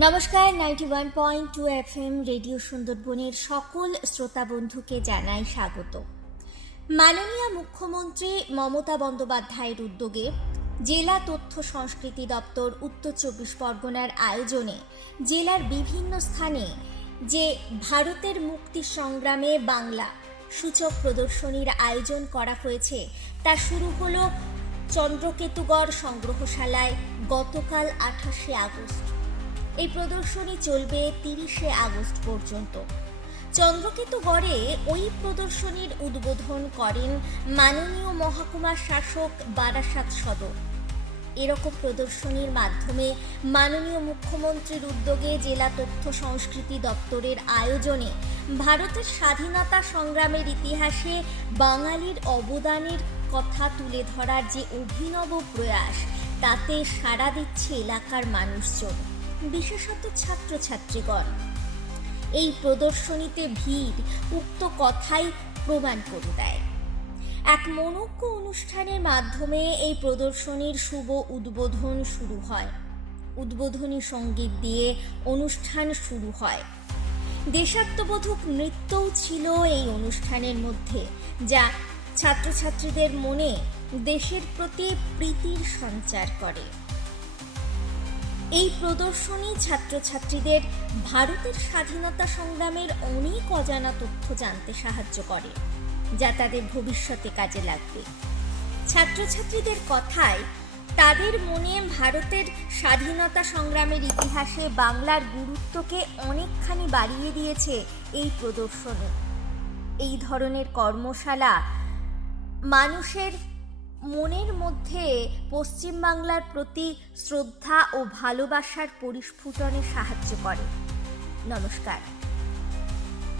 নমস্কার ninety one point two F M radio সুন্দরবনের সকল শ্রোতা বন্ধুকে জানাই স্বাগত। মাননীয় মুখ্যমন্ত্রী মমতা বন্দ্যোপাধ্যায়ের উদ্যোগে জেলা তথ্য সংস্কৃতি দপ্তর উত্তর চব্বিশ পরগনার আয়োজনে জেলার বিভিন্ন স্থানে যে ভারতের মুক্তি সংগ্রামে বাংলা সূচক প্রদর্শনীর আয়োজন করা হয়েছে, তা শুরু হলো চন্দ্রকেতুগড় সংগ্রহশালায় গতকাল আঠাশে আগস্ট। এই প্রদর্শনী চলবে তিরিশে আগস্ট পর্যন্ত। চন্দ্রকেতুগড়ে ওই প্রদর্শনীর উদ্বোধন করেন মাননীয় মহকুমা শাসক বারাসাত সদর। এরকম প্রদর্শনীর মাধ্যমে মাননীয় মুখ্যমন্ত্রীর উদ্যোগে জেলা তথ্য সংস্কৃতি দপ্তরের আয়োজনে ভারতের স্বাধীনতা সংগ্রামের ইতিহাসে বাঙালির অবদানের কথা তুলে ধরার যে অভিনব প্রয়াস, তাতে সাড়া দিচ্ছে এলাকার মানুষজন। বিশেষত ছাত্রছাত্রীগণ। এই প্রদর্শনীতে ভিড় উক্ত কথাই প্রমাণ করে দেয়। এক মনোজ্ঞ অনুষ্ঠানের মাধ্যমে এই প্রদর্শনীর শুভ উদ্বোধন শুরু হয়। উদ্বোধনী সংগীত দিয়ে অনুষ্ঠান শুরু হয়। দেশাত্মবোধক নৃত্যও ছিল এই অনুষ্ঠানের মধ্যে, যা ছাত্রছাত্রীদের মনে দেশের প্রতি প্রীতির সঞ্চার করে। এই প্রদর্শনী ছাত্রছাত্রীদের ভারতের স্বাধীনতা সংগ্রামের অনেক অজানা তথ্য জানতে সাহায্য করে, যা তাদের ভবিষ্যতে কাজে লাগবে। ছাত্রছাত্রীদের কথায়, তাদের মনে ভারতের স্বাধীনতা সংগ্রামের ইতিহাসে বাংলার গুরুত্বকে অনেকখানি বাড়িয়ে দিয়েছে এই প্রদর্শনী। এই ধরনের কর্মশালা মানুষের মনের মধ্যে পশ্চিমবাংলার প্রতি শ্রদ্ধা ও ভালোবাসার পরিস্ফুটনে সাহায্য করে। নমস্কার।